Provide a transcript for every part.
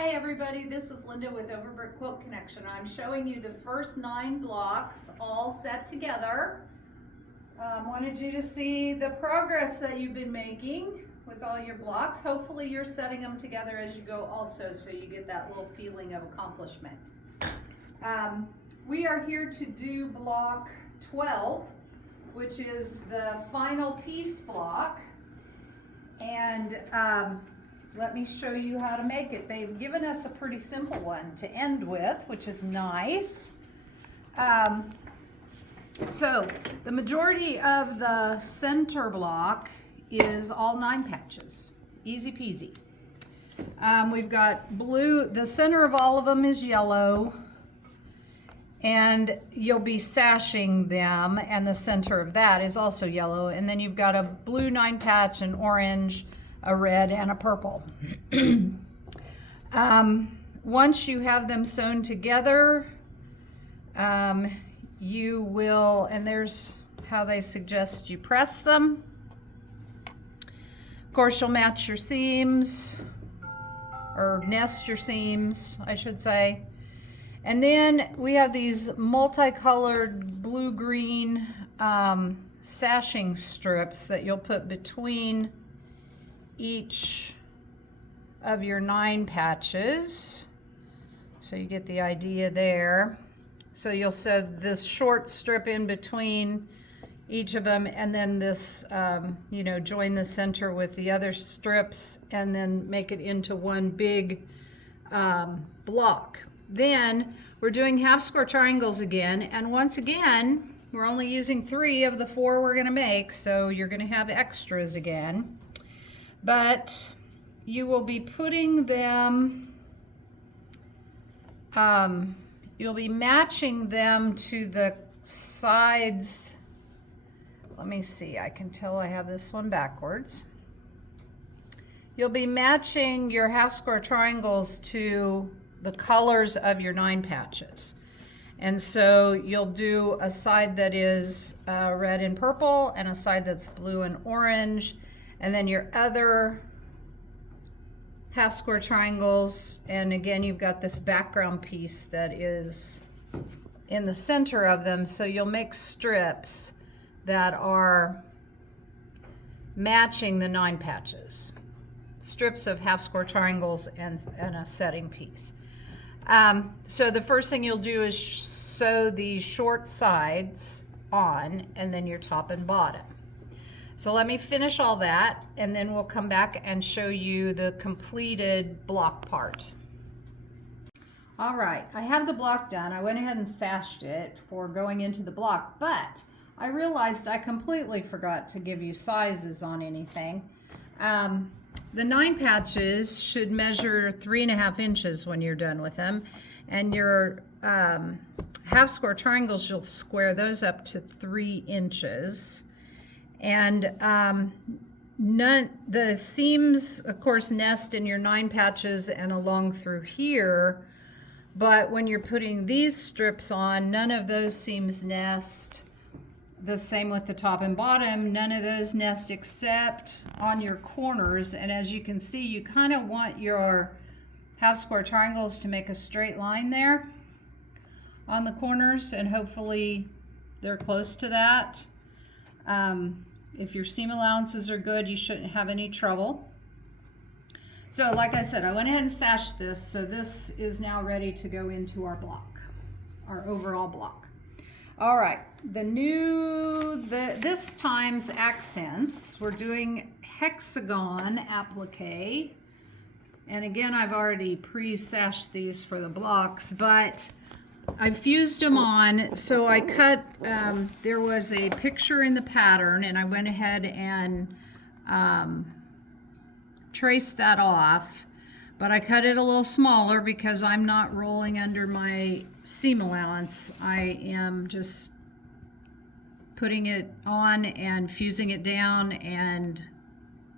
Hi everybody, this is Linda with Overbrook Quilt Connection. I'm showing you the first 9 blocks all set together. Wanted you to see the progress that you've been making with all your blocks. Hopefully you're setting them together as you go also, so you get that little feeling of accomplishment. We are here to do block 12, which is the final piece block. And let me show you how to make it. They've given us a pretty simple one to end with, which is nice. So the majority of the center block is all 9 patches. Easy peasy. We've got blue. The center of all of them is yellow. And you'll be sashing them, and the center of that is also yellow. And then you've got a blue 9 patch, an orange, a red, and a purple. Once you have them sewn together, you will, and there's how they suggest you press them. Of course, you'll match your seams, or nest your seams, I should say. And then we have these multicolored blue-green sashing strips that you'll put between each of your 9 patches. So you get the idea there. So you'll sew this short strip in between each of them, and then this, join the center with the other strips, and then make it into one big block. Then we're doing half square triangles again, and once again, we're only using 3 of the 4 we're gonna make, so you're gonna have extras again. But you will be putting them, you'll be matching them to the sides. Let me see, I can tell I have this one backwards. You'll be matching your half square triangles to the colors of your 9 patches. And so you'll do a side that is red and purple, and a side that's blue and orange, and then your other half square triangles, and again you've got this background piece that is in the center of them, so you'll make strips that are matching the 9 patches. Strips of half square triangles and a setting piece. So the first thing you'll do is sew the short sides on, and then your top and bottom. So let me finish all that, and then we'll come back and show you the completed block part. All right, I have the block done. I went ahead and sashed it for going into the block, but I realized I completely forgot to give you sizes on anything. The 9 patches should measure 3.5 inches when you're done with them, and your half square triangles, you'll square those up to 3 inches. And the seams, of course, nest in your 9 patches and along through here, but when you're putting these strips on, none of those seams nest. The same with the top and bottom, none of those nest except on your corners. And as you can see, you kind of want your half square triangles to make a straight line there on the corners, and hopefully they're close to that. If your seam allowances are good, you shouldn't have any trouble. So like I said, I went ahead and sashed this, so this is now ready to go into our block, our overall block. All right, this time's accents, we're doing hexagon applique. And again, I've already pre-sashed these for the blocks, but I fused them on. So I cut, there was a picture in the pattern, and I went ahead and traced that off. But I cut it a little smaller because I'm not rolling under my seam allowance. I am just putting it on and fusing it down and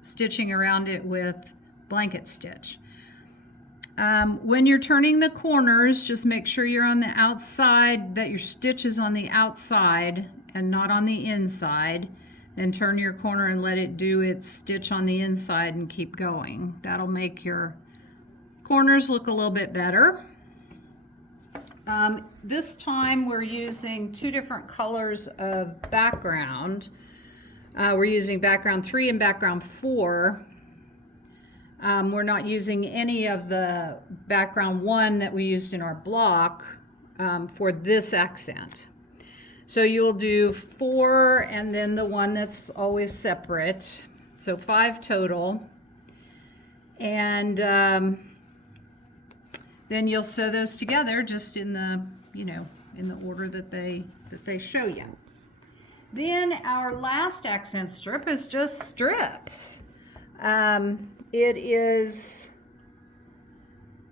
stitching around it with blanket stitch. When you're turning the corners, just make sure you're on the outside, that your stitch is on the outside and not on the inside. Then turn your corner and let it do its stitch on the inside and keep going. That'll make your Corners look a little bit better. This time we're using 2 different colors of background. We're using background 3 and background 4. We're not using any of the background 1 that we used in our block for this accent. So you'll do 4 and then the one that's always separate. So 5 total. And then you'll sew those together just in the, in the order that they show you. Then our last accent strip is just strips. It is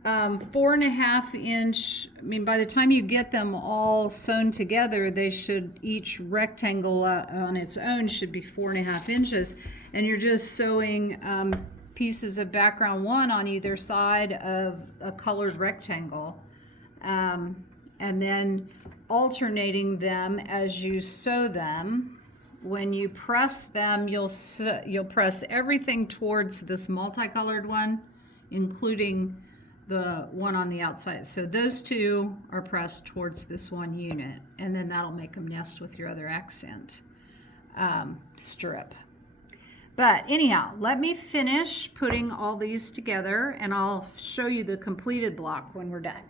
4.5 inch. I mean, by the time you get them all sewn together, they should, each rectangle on its own should be 4.5 inches. And you're just sewing pieces of background 1 on either side of a colored rectangle, and then alternating them as you sew them. When you press them, you'll press everything towards this multicolored one, including the one on the outside. So those 2 are pressed towards this one unit, and then that'll make them nest with your other accent strip. But anyhow, let me finish putting all these together and I'll show you the completed block when we're done.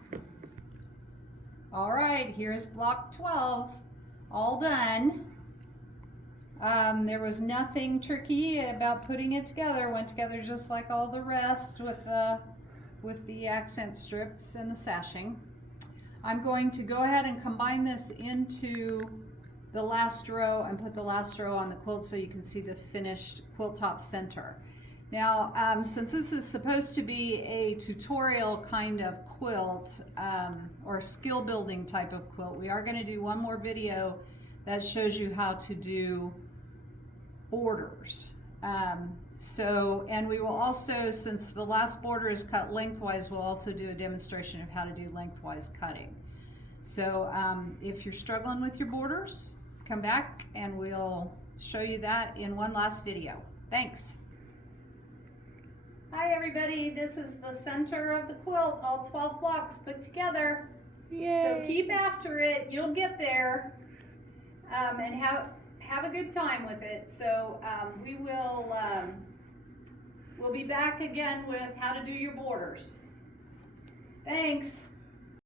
All right, here's block 12, all done. There was nothing tricky about putting it together. Went together just like all the rest with the accent strips and the sashing. I'm going to go ahead and combine this into the last row and put the last row on the quilt so you can see the finished quilt top center. Now, since this is supposed to be a tutorial kind of quilt, or skill building type of quilt, we are going to do one more video that shows you how to do borders. And we will also, since the last border is cut lengthwise, we'll also do a demonstration of how to do lengthwise cutting. So if you're struggling with your borders, come back and we'll show you that in one last video. Thanks. Hi everybody, this is the center of the quilt, all 12 blocks put together. Yay. So keep after it, you'll get there, and have a good time with it. So we'll be back again with how to do your borders. Thanks.